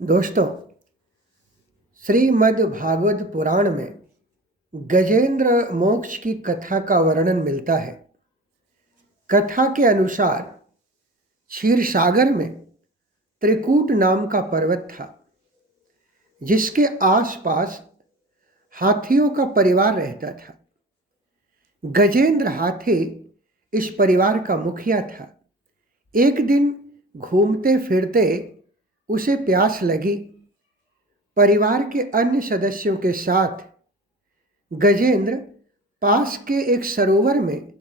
दोस्तों, श्रीमद् भागवत पुराण में गजेंद्र मोक्ष की कथा का वर्णन मिलता है। कथा के अनुसार क्षीर सागर में त्रिकूट नाम का पर्वत था, जिसके आसपास हाथियों का परिवार रहता था। गजेंद्र हाथी इस परिवार का मुखिया था। एक दिन घूमते फिरते उसे प्यास लगी। परिवार के अन्य सदस्यों के साथ गजेंद्र पास के एक सरोवर में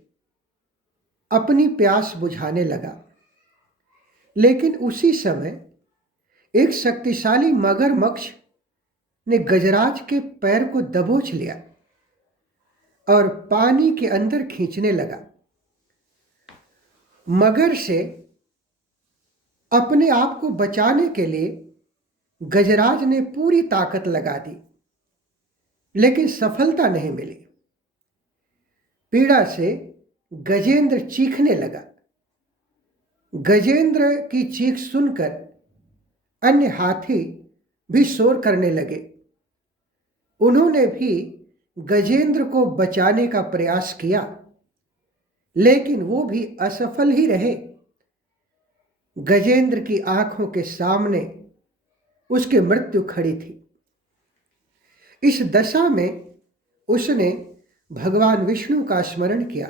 अपनी प्यास बुझाने लगा। लेकिन उसी समय एक शक्तिशाली मगरमच्छ ने गजराज के पैर को दबोच लिया और पानी के अंदर खींचने लगा। मगर से अपने आप को बचाने के लिए गजराज ने पूरी ताकत लगा दी, लेकिन सफलता नहीं मिली। पीड़ा से गजेंद्र चीखने लगा। गजेंद्र की चीख सुनकर अन्य हाथी भी शोर करने लगे। उन्होंने भी गजेंद्र को बचाने का प्रयास किया, लेकिन वो भी असफल ही रहे। गजेंद्र की आंखों के सामने उसकी मृत्यु खड़ी थी। इस दशा में उसने भगवान विष्णु का स्मरण किया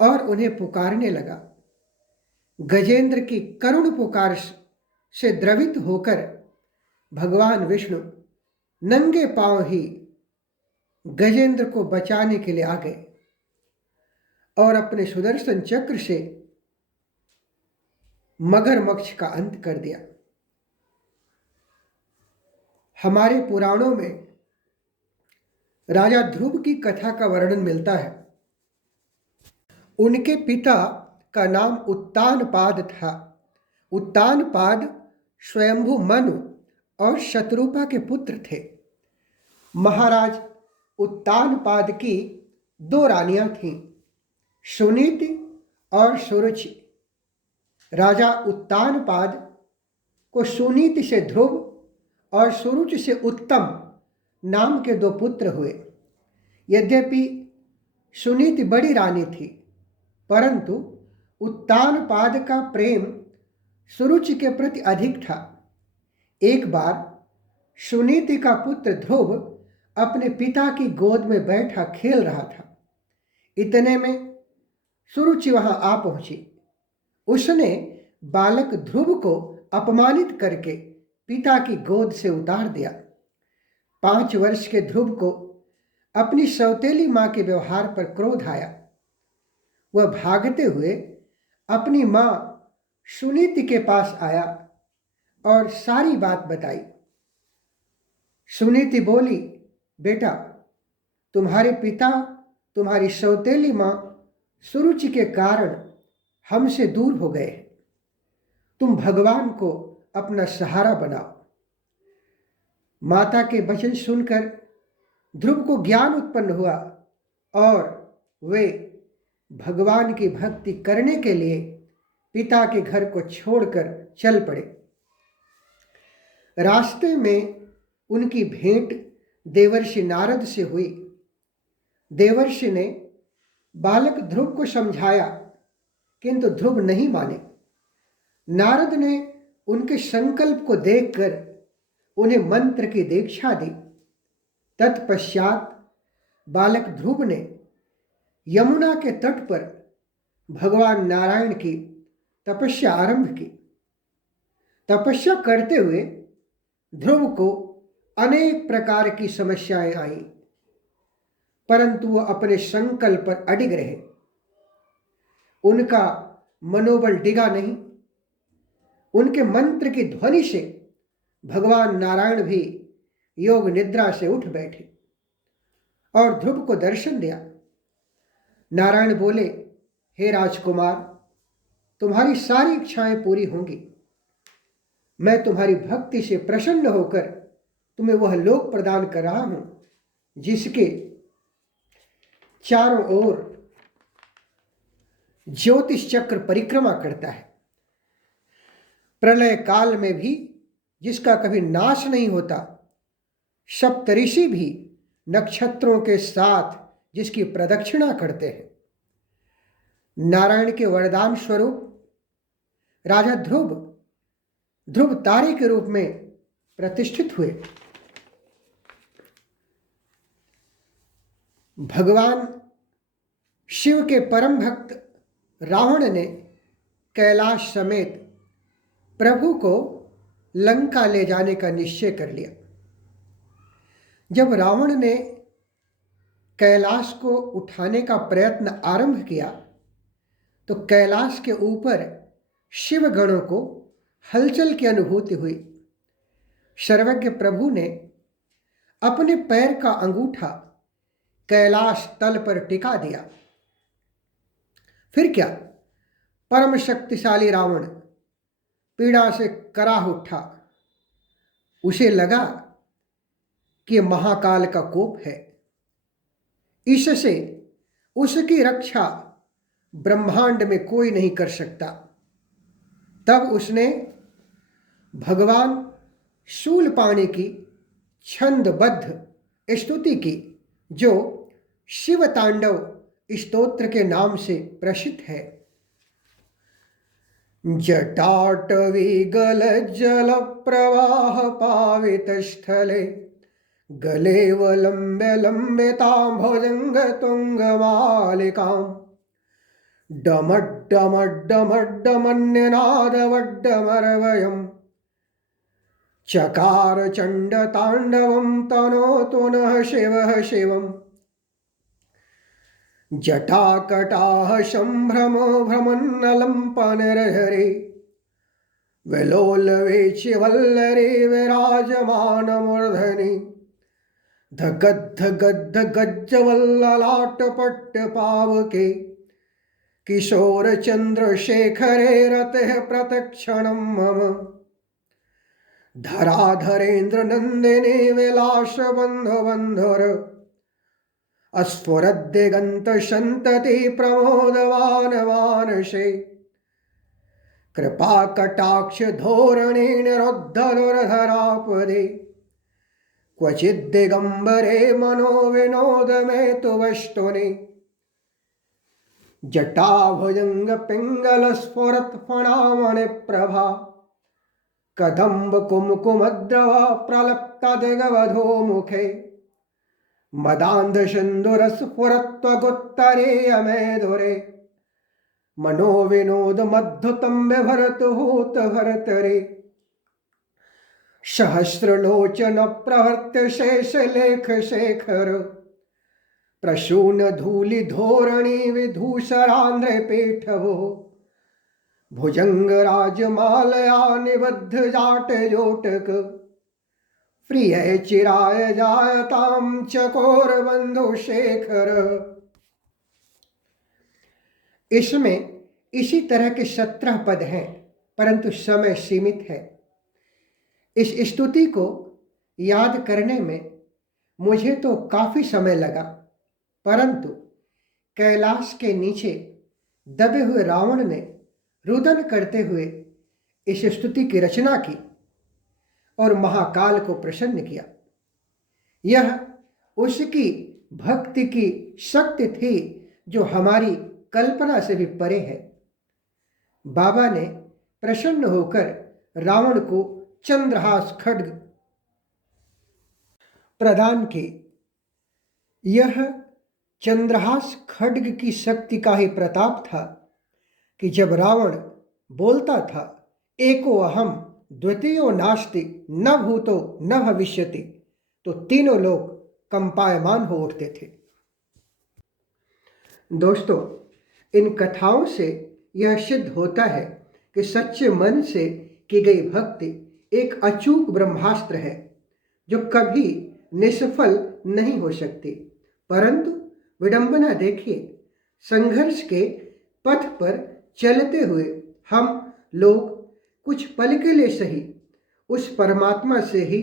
और उन्हें पुकारने लगा। गजेंद्र की करुण पुकार से द्रवित होकर भगवान विष्णु नंगे पांव ही गजेंद्र को बचाने के लिए आ गए और अपने सुदर्शन चक्र से मगरमच्छ का अंत कर दिया। हमारे पुराणों में राजा ध्रुव की कथा का वर्णन मिलता है। उनके पिता का नाम उत्तानपाद था। उत्तानपाद स्वयंभू मनु और शत्रुपा के पुत्र थे। महाराज उत्तानपाद की दो रानियां थीं, सुनीति और सुरुचि। राजा उत्तानपाद को सुनीति से ध्रुव और सुरुचि से उत्तम नाम के दो पुत्र हुए। यद्यपि सुनीति बड़ी रानी थी, परंतु उत्तानपाद का प्रेम सुरुचि के प्रति अधिक था। एक बार सुनीति का पुत्र ध्रुव अपने पिता की गोद में बैठा खेल रहा था। इतने में सुरुचि वहां आ पहुंची। उसने बालक ध्रुव को अपमानित करके पिता की गोद से उतार दिया। 5 वर्ष के ध्रुव को अपनी सौतेली मां के व्यवहार पर क्रोध आया। वह भागते हुए अपनी मां सुनीति के पास आया और सारी बात बताई। सुनीति बोली, बेटा, तुम्हारे पिता तुम्हारी सौतेली मां सुरुचि के कारण हमसे दूर हो गए। तुम भगवान को अपना सहारा बनाओ। माता के वचन सुनकर ध्रुव को ज्ञान उत्पन्न हुआ और वे भगवान की भक्ति करने के लिए पिता के घर को छोड़कर चल पड़े। रास्ते में उनकी भेंट देवर्षि नारद से हुई। देवर्षि ने बालक ध्रुव को समझाया, किंतु ध्रुव नहीं माने। नारद ने उनके संकल्प को देखकर उन्हें मंत्र की दीक्षा दी। तत्पश्चात बालक ध्रुव ने यमुना के तट पर भगवान नारायण की तपस्या आरंभ की। तपस्या करते हुए ध्रुव को अनेक प्रकार की समस्याएं आईं, परंतु वह अपने संकल्प पर अडिग रहे। उनका मनोबल डिगा नहीं। उनके मंत्र की ध्वनि से भगवान नारायण भी योग निद्रा से उठ बैठे और ध्रुव को दर्शन दिया। नारायण बोले, हे राजकुमार, तुम्हारी सारी इच्छाएं पूरी होंगी। मैं तुम्हारी भक्ति से प्रसन्न होकर तुम्हें वह लोक प्रदान कर रहा हूं जिसके चारों ओर ज्योतिष चक्र परिक्रमा करता है। प्रलय काल में भी जिसका कभी नाश नहीं होता, सप्तऋषि भी नक्षत्रों के साथ जिसकी प्रदक्षिणा करते हैं, नारायण के वरदान स्वरूप राजा ध्रुव ध्रुव तारे के रूप में प्रतिष्ठित हुए। भगवान शिव के परम भक्त रावण ने कैलाश समेत प्रभु को लंका ले जाने का निश्चय कर लिया। जब रावण ने कैलाश को उठाने का प्रयत्न आरंभ किया तो कैलाश के ऊपर शिव गणों को हलचल की अनुभूति हुई। सर्वज्ञ प्रभु ने अपने पैर का अंगूठा कैलाश तल पर टिका दिया। फिर क्या, परम शक्तिशाली रावण पीड़ा से कराह उठा। उसे लगा कि महाकाल का कोप है, इससे उसकी रक्षा ब्रह्मांड में कोई नहीं कर सकता। तब उसने भगवान शूलपाणि की छंदबद्ध स्तुति की, जो शिव तांडव स्तोत्र के नाम से प्रसिद्ध है। जटाटवी गलज्जल प्रवाह पावित स्थले गलेवलम्ब्य लम्बितां भुजंग तुंगमालिकां डमड्डमड्डमड्डमन्यनादवड्डमरवयम् चकार चण्डताण्डवं तनोतु नः शिवः शिवम्। जटाकटाः सम्भ्रमो भ्रमन्नलम्पनिर्हरे विलोलवेचिवल्लरे विराजमानमूर्धनि धगद्धगद्धगज्जवल्ललाटपट्टपावके किशोरचन्द्रशेखरे रतिः प्रतक्षणं मम धराधरेन्द्रनन्दिनी विलासबन्धुबन्धुर अस्फुरद्दिगन्तसन्तति प्रमोदवान् मानसे कृपाकटाक्षधोरणेन रुद्धदुर्धरापदे क्वचिद्दिगम्बरे मनो विनोदमेतु वस्तुनि जटाभुजङ्गपिङ्गलस्फुरत्फणामणिप्रभा कदम्बकुमकुमद्रवा प्रलप्तदिगवधो मुखे मदान्धसिन्दूरस्फुरत्वगुत्तरेयमेधुरे मनोविनोदमद्भुतं बिभर्तु भूतभर्तरे सहस्रलोचनप्रभृत्य शेषलेखशेखर प्रसूनधूलिधोरणी विधूसरान्ध्रपेठवो भुजङ्गराजमालया निबद्धजाटजोटक प्रिय चिराय जायतां चकोरबन्धुशेखर। इसमें इसी तरह के 17 पद हैं, परंतु समय सीमित है। इस स्तुति को याद करने में मुझे तो काफी समय लगा, परंतु कैलाश के नीचे दबे हुए रावण ने रुदन करते हुए इस स्तुति की रचना की और महाकाल को प्रसन्न किया। यह उसकी भक्ति की शक्ति थी जो हमारी कल्पना से भी परे है। बाबा ने प्रसन्न होकर रावण को चंद्रहास खड्ग प्रदान की। यह चंद्रहास खड्ग की शक्ति का ही प्रताप था कि जब रावण बोलता था एको अहम द्वितीयो नास्ति न भूतो न भविष्यति, तो तीनों लोग कंपायमान हो उठते थे। दोस्तों, इन कथाओं से यह सिद्ध होता है कि सच्चे मन से की गई भक्ति एक अचूक ब्रह्मास्त्र है जो कभी निष्फल नहीं हो सकती। परंतु विडंबना देखिए, संघर्ष के पथ पर चलते हुए हम लोग कुछ पल के लिए सही उस परमात्मा से ही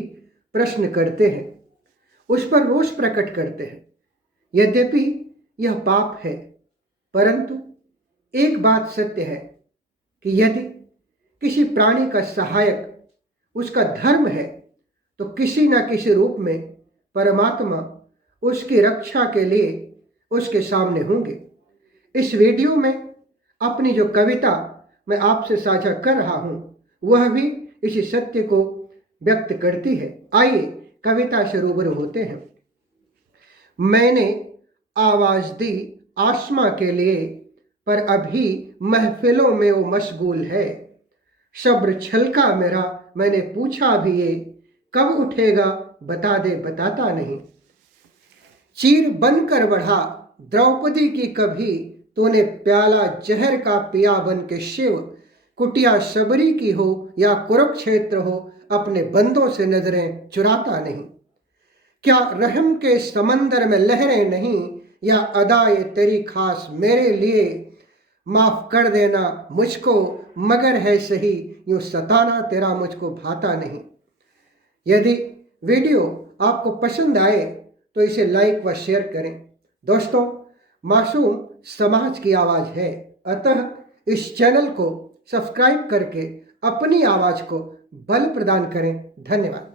प्रश्न करते हैं, उस पर रोष प्रकट करते हैं। यद्यपि यह पाप है, परंतु एक बात सत्य है कि यदि किसी प्राणी का सहायक उसका धर्म है तो किसी न किसी रूप में परमात्मा उसकी रक्षा के लिए उसके सामने होंगे। इस वीडियो में अपनी जो कविता मैं आपसे साझा कर रहा हूं वह भी इसी सत्य को व्यक्त करती है। आइए कविता से रूबरू होते हैं। मैंने आवाज दी आसमां के लिए, पर अभी महफिलों में वो मशगूल है। सब्र छलका मेरा, मैंने पूछा भी ये, कब उठेगा बता दे, बताता नहीं। चीर बनकर बढ़ा द्रौपदी की कभी, तूने प्याला जहर का पिया बन के शिव। कुटिया शबरी की हो या कुरुक्षेत्र हो, अपने बंदों से नजरें चुराता नहीं। क्या रहम के समंदर में लहरें नहीं, या अदाए तेरी खास मेरे लिए। माफ कर देना मुझको, मगर है सही, यूं सताना तेरा मुझको भाता नहीं। यदि वीडियो आपको पसंद आए तो इसे लाइक व शेयर करें। दोस्तों, मासूम समाज की आवाज़ है, अतः इस चैनल को सब्सक्राइब करके अपनी आवाज़ को बल प्रदान करें। धन्यवाद।